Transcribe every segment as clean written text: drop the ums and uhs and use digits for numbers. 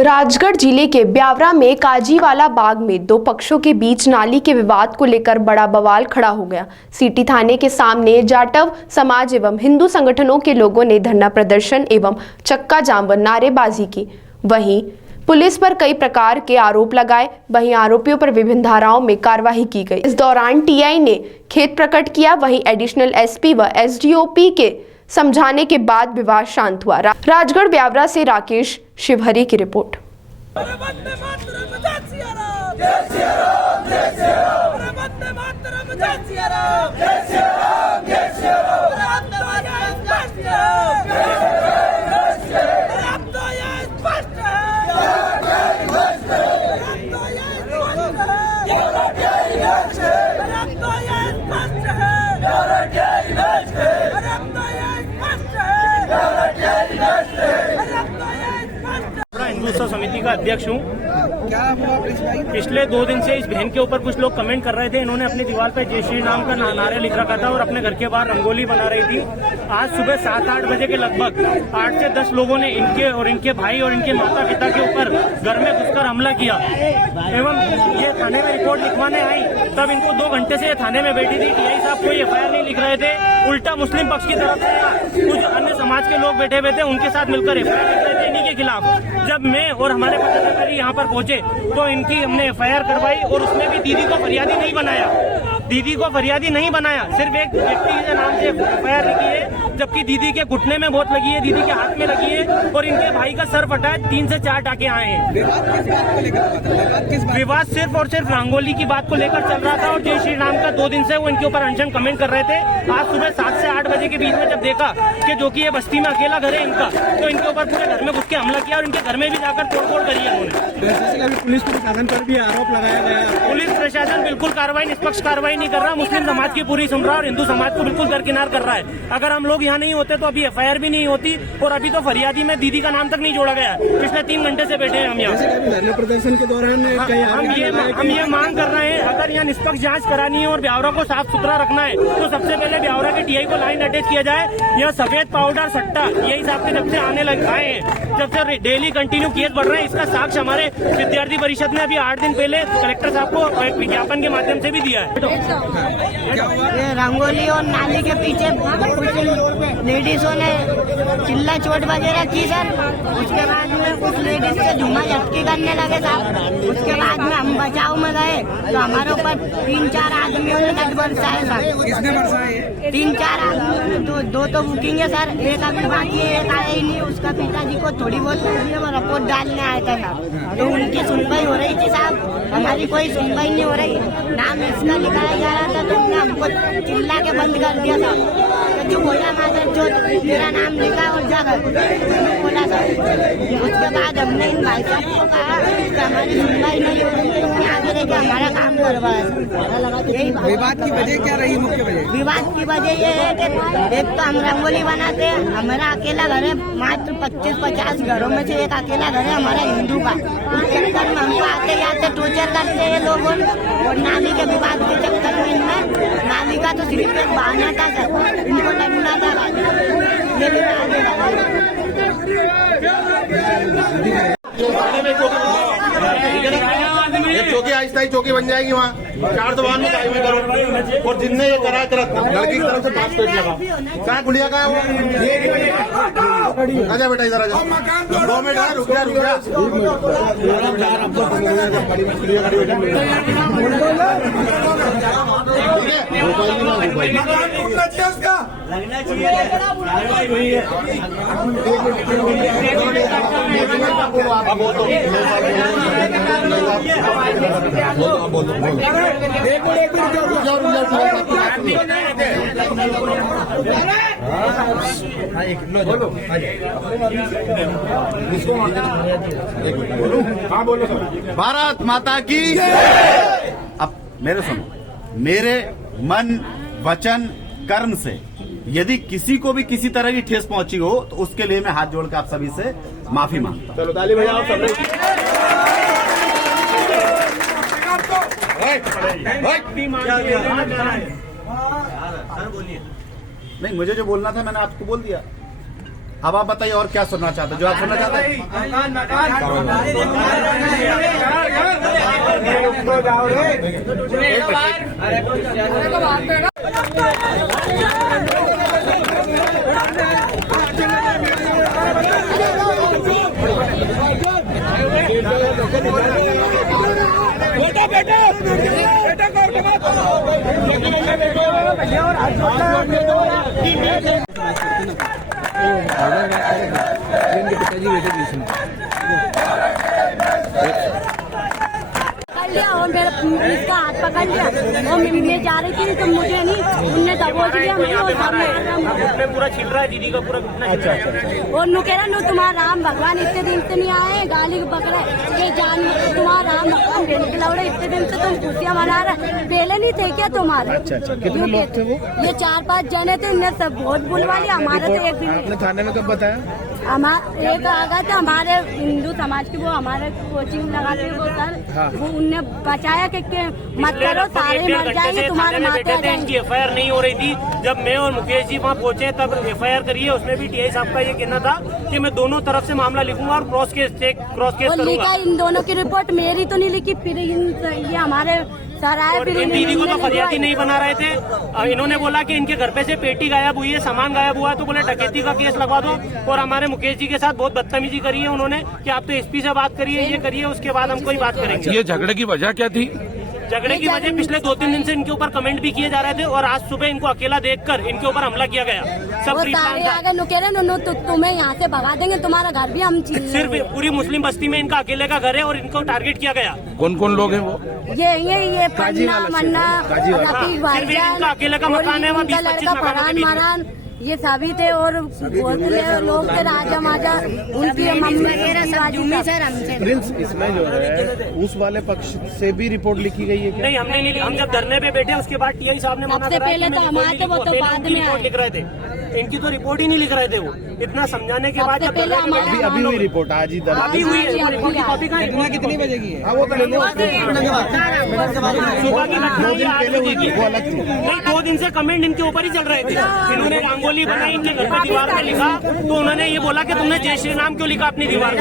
राजगढ़ जिले के ब्यावरा में काजीवाला बाग में दो पक्षों के बीच नाली के विवाद को लेकर बड़ा बवाल खड़ा हो गया। सिटी थाने के सामने जाटव समाज एवं हिंदू संगठनों के लोगों ने धरना प्रदर्शन एवं चक्का जाम व नारेबाजी की। वहीं पुलिस पर कई प्रकार के आरोप लगाए। वहीं आरोपियों पर विभिन्न धाराओं में कार्रवाई की गई। इस दौरान टीआई ने खेद प्रकट किया। वहीं एडिशनल एसपी व एसडीओपी के समझाने के बाद विवाद शांत हुआ। राजगढ़ ब्यावरा से राकेश शिवहरी की रिपोर्ट। हिंदू समिति का अध्यक्ष हूँ। पिछले 2 दिन से इस बहन के ऊपर कुछ लोग कमेंट कर रहे थे। इन्होंने अपनी दीवार पे जय श्री राम का नारा लिख रखा था और अपने घर के बाहर रंगोली बना रही थी। आज सुबह 7-8 बजे के लगभग 8 से 10 लोगों ने इनके और इनके भाई और इनके माता पिता के ऊपर घर में घुसकर हमला किया एवं ये थाने में रिपोर्ट लिखवाने आई। तब इनको 2 घंटे से थाने में बैठी थी। टीआई साहब कोई एफआईआर नहीं लिख रहे थे। उल्टा मुस्लिम पक्ष की तरफ से कुछ अन्य समाज के लोग बैठे हुए थे, उनके साथ मिलकर एफआईआर लिख रहे थे इन्हीं के खिलाफ। जब मैं और हमारे पत्रकार यहाँ पर पहुंचे तो इनकी हमने एफआईआर करवाई और उसमें भी दीदी को फरियादी नहीं बनाया। दीदी को फरियादी नहीं बनाया, सिर्फ एक व्यक्ति के नाम से एफआईआर लिखी है। जबकि दीदी के घुटने में बहुत लगी है, दीदी के हाथ में लगी है और इनके भाई का सर फटा है। 3 से 4 टाके आए हैं। विवाद सिर्फ और सिर्फ रंगोली की बात को लेकर चल रहा था और जय श्री राम का 2 दिन से वो इनके ऊपर अनशन कमेंट कर रहे थे। आज सुबह 7 से 8 बजे के बीच में जब देखा कि जो कि ये बस्ती में अकेला घर है इनका, तो इनके ऊपर पूरे घर में घुस के हमला किया और इनके घर में भी जाकर तोड़फोड़ करी है उन्होंने। पुलिस प्रशासन पर भी आरोप लगाया गया। पुलिस प्रशासन बिल्कुल कार्रवाई, निष्पक्ष कार्रवाई नहीं कर रहा। मुस्लिम समाज की पूरी सुन रहा और हिंदू समाज को बिल्कुल दरकिनार कर रहा है। अगर हम लोग यहाँ नहीं होते तो अभी एफआईआर भी नहीं होती और अभी तो फरियादी में दीदी का नाम तक नहीं जोड़ा गया। पिछले 3 घंटे से बैठे हैं हम यहाँ। धरना प्रदर्शन के दौरान हम ये मांग कर रहे हैं, अगर यहाँ निष्पक्ष जांच करानी है और ब्यावरा को साफ सुथरा रखना है तो सबसे पहले ब्यावरा के टीआई को लाइन अटैच किया जाए। यह सफेद पाउडर सट्टा यही साहब के जब से आने लग आए हैं, जब से डेली कंटिन्यू केस बढ़ रहे हैं, इसका साक्ष्य हमारे विद्यार्थी परिषद ने अभी 8 दिन पहले कलेक्टर साहब को एक विज्ञापन के माध्यम से भी दिया है। ये रंगोली और नाली के पीछे कुछ लेडीजों ने चिल्ला चोट वगैरह की सर। उसके बाद में कुछ लेडीज से धुआं झटकी करने लगे साहब। उसके बाद में हम बचाव में गए तो हमारे ऊपर 3-4 आदमियों ने कट बरसाए सर। किसने बरसाए? 3-4 आदमियों ने, 2 तो बुकिंग है सर, एक अभी बाकी है, एक आया ही नहीं। उसका पिताजी को थोड़ी बहुत लगी है, वो रिपोर्ट डालने आया था साहब। तो उनकी सुनवाई हो रही थी साहब, हमारी कोई सुनवाई नहीं हो रही। नाम इसका लिखाया जा रहा था तो उन्होंने हमको चिल्ला के बंद कर दिया था। तो जो बोला माधर जो मेरा नाम लिखा और जाकर बोला था। उसके बाद हमने इन भाई साहब को कहा कि हमारी सुनवाई नहीं हो रही है, आगे लेके हमारा काम करवाया। विवाद की वजह क्या रही? मुख्य वजह विवाद की वजह ये है कि एक तो हम रंगोली बनाते हैं, हमारा अकेला घर है, मात्र 25-50 घरों में से एक अकेला घर है हमारा हिंदू का। उस चक्कर में हमको आते जाते टोर्चर करते हैं लोगों और नाली के विवाद के चक्कर में इनमें नाली का तो सिर्फ एक बहाना था सर, इनको लड़ना था। एक चौकी आहिस्ता ही चौकी बन जाएगी वहाँ 4 दबान में टाइम करो। और जिनने ये करा लड़की की तरफ से 5 पेट लगा। कहाँ गुड़िया का है वो? आजा बेटा इधर आजा। 2 मिनट है, रुक जा। भारत माता की। अब मेरे सुनो, मेरे मन वचन कर्म से यदि किसी को भी किसी तरह की ठेस पहुंची हो तो उसके लिए मैं हाथ जोड़ के आप सभी से माफी मांगता हूं। चलो ताली बजाओ सब लोग। नहीं, मुझे जो बोलना था मैंने आपको बोल दिया। अब आप बताइए और क्या सुनना चाहते हैं, जो आप सुनना चाहते हैं। पकड़ लिया और मेरा इसका हाथ पकड़ लिया और मैं जा रही थी तो मुझे नहीं, उनने दबोच लिया मुझे और सामने उसमें पूरा छिल रहा है दीदी का पूरा घुटना छिल रहा है। और नु कह रहा नु तुम्हारा राम भगवान इतने दिन से नहीं आए, गाली पकड़े के जान तुम्हारा राम भगवान बेल के लौड़े इतने दिन से तुम खुशियाँ मना रहे, पहले नहीं थे क्या तुम्हारे? अच्छा, कितने लोग थे वो? ये 4-5 जने थे, इनने सब बहुत बुलवा लिया। हमारे तो एक भी आपने थाने में कब बताया? एक आ गया था हमारे हिंदू समाज की, वो हमारे कोचिंग लगाते वो सर, वो उनने बचाया कि मत करो सारे मर जाएंगे तुम्हारे माथे आ इनकी जाएंगे। एफआईआर नहीं हो रही थी। जब मैं और मुकेश जी वहाँ पहुंचे तब एफआईआर करी है। उसमें भी टीआई साहब का ये कहना था कि मैं दोनों तरफ से मामला लिखूंगा और क्रॉस केस और लिखा करूंगा। इन दोनों की रिपोर्ट, मेरी तो नहीं लिखी, फिर ये हमारे सर आए और फिर इन दीदी को तो फरियादी नहीं बना रहे थे। इन्होंने बोला कि इनके घर पे से पेटी गायब हुई है, सामान गायब हुआ है, तो बोले डकैती का केस लगवा दो। और हमारे मुकेश जी के साथ बहुत बदतमीजी करी है उन्होंने कि आप तो एसपी से बात करिए, ये करिए, उसके बाद हम कोई बात करेंगे। ये झगड़े की वजह क्या थी? झगड़े की वजह पिछले 2-3 दिन से इनके ऊपर कमेंट भी किए जा रहे थे और आज सुबह इनको अकेला देखकर इनके ऊपर हमला किया गया। सब वो सारे आगे नुकेरे नु तुम्हें यहाँ से भगा देंगे, तुम्हारा घर भी हम छीन सिर्फ लेंगे। पूरी मुस्लिम बस्ती में इनका अकेले का घर है और इनको टारगेट किया गया। कौन कौन लोग हैं वो? ये पन्ना मन्ना रफीक सिर्फ इनका अकेले का मकान है, वहाँ 20-25 मकानों के बीच में। मरान ये सभी थे और बहुत लोग थे, राजा माजा उनकी मम्मी सर हमसे। प्रिंस, इसमें जो है उस वाले पक्ष से भी रिपोर्ट लिखी गई है क्या? नहीं, हमने नहीं। हम जब धरने पे बैठे उसके बाद टीआई साहब ने मना सबसे करा पहले कि तो मैं हमारे तो वो तो पहले बाद उनकी में रिपोर्ट आए। लिख रहे थे। इनकी तो रिपोर्ट ही नहीं लिख रहे थे। वो इतना समझाने के बाद सबसे जब पहले धरने पे बैठे, अभी हुई रिपोर्ट आज ही दर्ज अभी हुई है। रिपोर्ट की कॉपी कहाँ है? कितनी बजे की है? वो तो ले लो। सुबह की घटना हुई है, 8 बजे की। वो अलग थी। नहीं, 2 दिन से कमेंट इनके ऊपर ही चल रहे थे। इन्होंने रंगोली बनाई, इनके घर पे दीवार पे लिखा, तो उन्होंने ये बोला कि तुमने जय श्री राम क्यों लिखा अपनी दीवार पे?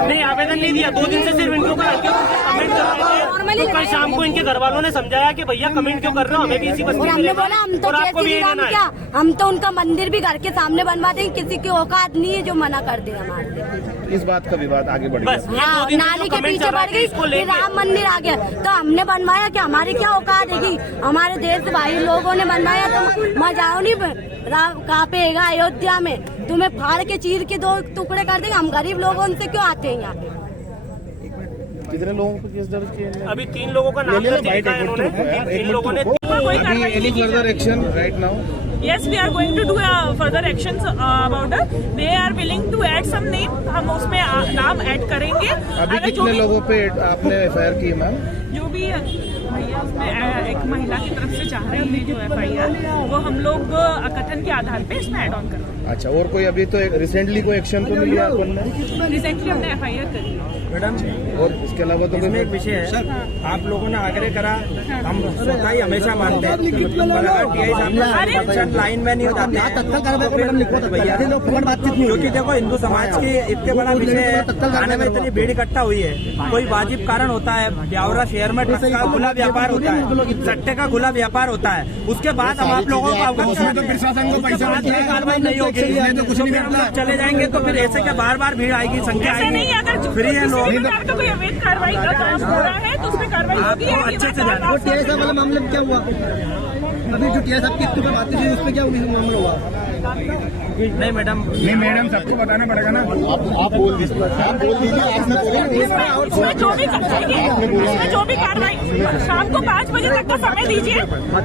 नहीं, आवेदन नहीं दिया। 2 दिन से सिर्फ इनके ऊपर हल्के फुल्के कमेंट कर रहे थे। तो कल शाम को इनके घर वालों ने समझाया कि भैया कमेंट क्यों कर रहे हो, हमें भी इसी और बस्ती में हमने रहना बोला हम है तो और आपको भी जय यही श्री राम देना है। क्या, हम तो उनका मंदिर भी घर के सामने बनवा देंगे, किसी की औकात नहीं है जो मना कर दे हमारे। इस बात का विवाद आगे बढ़ बस गया। ये 2 दिन से नाली जो के कमेंट पीछे चल रहा बढ़ है गई, इसको फिर लेके राम मंदिर आ गया तो हमने बनवाया कि हमारी क्या औकात है? हमारे देश भाई लोगों ने बनवाया तो मजाओ नहीं कहाँ पे है अयोध्या में, तुम्हें फाड़ के चीर के 2 टुकड़े कर देंगे। हम गरीब लोग उनसे क्यों आते हैं यहाँ पे? कितने लोगों को केस दर्ज किए हैं? अभी 3 लोगों का नाम दर्ज किया है इन्होंने। 3 लोगों ने Any further action right now? Yes, we are going to do further actions about it. They are willing to add some name. हम उसमें नाम ऐड करेंगे। अभी अगर जो कितने भी- लोगों पे आपने एफआईआर की है मैम? जो भी भैया उसमें एक महिला की तरफ से चाह रही है जो एफआईआर, वो हम लोग कथन के आधार पे इसमें ऐड ऑन करेंगे। अच्छा, और कोई अभी तो रिसेंटली कोई एक्शन तो नहीं लिया अपन ने? रिसेंटली हमने एफआईआर करी है। मैडम, और इसके अलावा तो इसमें एक विषय है। आप लोगों ने आग्रह करा, हम स्वतः ही हमेशा मानते हैं, पर अगर टीआई साहब लाइन में नहीं हो जाते हैं, तो फिर भैया, क्योंकि देखो हिंदू समाज की इतने बड़ा विषय है, थाने में इतनी भीड़ इकट्ठा हुई है, कोई वाजिब कारण होता है, ब्यावरा शहर में ट्रक का खुला व्यापार होता है, सट्टे का खुला व्यापार होता है, उसके बाद हम आप लोगों को अवगत कराते हैं। उसके बाद ये कार्रवाई नहीं होगी तो फिर हम लोग चले जाएंगे, तो फिर ऐसे क्या बार बार भीड़ आएगी, संख्या ऐसे नहीं, आएगी, अगर फ्री है लोग। किसी भी प्रकार का कोई अवैध कार्रवाई का काम हो रहा है तो उसमें कार्रवाई होगी। आपको अच्छे से जाना। वाला मामले में क्या हुआ? अभी जो टीआई साहब की बात थी उसमें क्या मामला हुआ? नहीं मैडम, सबको बताना पड़ेगा ना। इसमें जो भी कार्रवाई शाम को 5 बजे तक का समय दीजिए।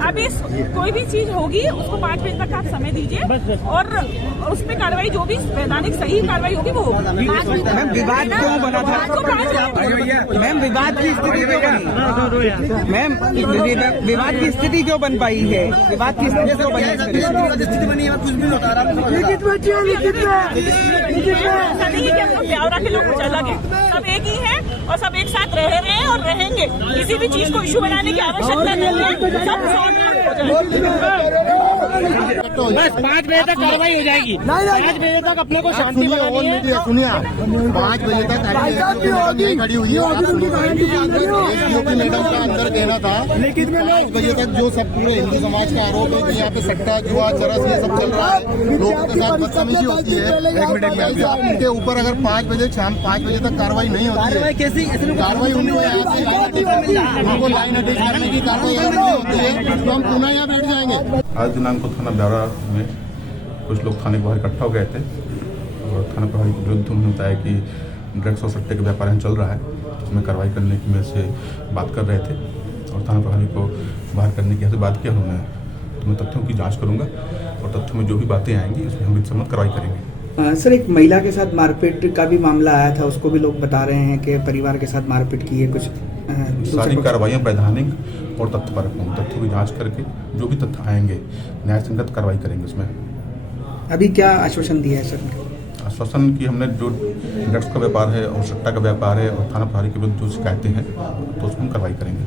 अभी कोई भी चीज होगी उसको 5 बजे तक आप समय दीजिए और उसमें कार्रवाई जो भी वैधानिक सही कार्रवाई होगी वो होगी। मैम विवाद क्यों बना था? मैम विवाद की स्थिति क्यों बनी? मैम विवाद की स्थिति क्यों बन पाई है? विवाद की स्थिति क्यों बनी? स्थिति बनी है, कुछ भी नहीं होता। ऐसा नहीं है कि हम लोग ब्यावरा के लोग कुछ अलग है, सब एक ही है और सब एक साथ रह रहे हैं और रहेंगे। किसी भी चीज को इशू बनाने की आवश्यकता नहीं है, सब सॉल्व हो जाएगा। बस 5 बजे तक कार्रवाई हो जाएगी। 5 बजे तक अपने को शांति बनानी है। सुनिए आप 5 बजे तक खड़ी हुई है। मैडम का अंदर कहना था लेकिन 5 बजे तक जो सब पूरे हिंदू समाज का आरोप है कि यहाँ पे सट्टा जुआ चरस ये सब चल रहा है, लोगों के साथ बदतमीजी होती है। उनके ऊपर अगर 5 बजे शाम 5 बजे तक कार्रवाई नहीं होती है, कैसी कार्रवाई उनको लाइन अटैच करने की कार्रवाई नहीं होती है तो हम पुनः यहाँ बैठ जाएंगे। आज दिनांक को थाना ब्यावरा में कुछ लोग थाने के बाहर इकट्ठा हो गए थे और थाना प्रभारी के विरुद्ध उन्होंने बताया कि ड्रग्स और सट्टे का व्यापार यहाँ चल रहा है, उसमें कार्रवाई करने की मेरे से बात कर रहे थे और थाना प्रभारी को बाहर करने की बात किया उन्होंने। तो मैं तथ्यों की जांच करूंगा और तथ्यों में जो भी बातें आएंगी उसमें हम सम्मत कार्रवाई करेंगे। सर, एक महिला के साथ मारपीट का भी मामला आया था, उसको भी लोग बता रहे हैं कि परिवार के साथ मारपीट की है कुछ। सारी कार्रवाइयाँ वैधानिक और तथ्यपरक होंगी, तथ्यों की जांच करके जो भी तथ्य आएंगे न्याय संगत कार्रवाई करेंगे उसमें। अभी क्या आश्वासन दिया है सर? आश्वासन की हमने जो ड्रग्स का व्यापार है और सट्टा का व्यापार है और थाना प्रभारी के विरुद्ध जो शिकायतें हैं तो उसमें कार्रवाई करेंगे।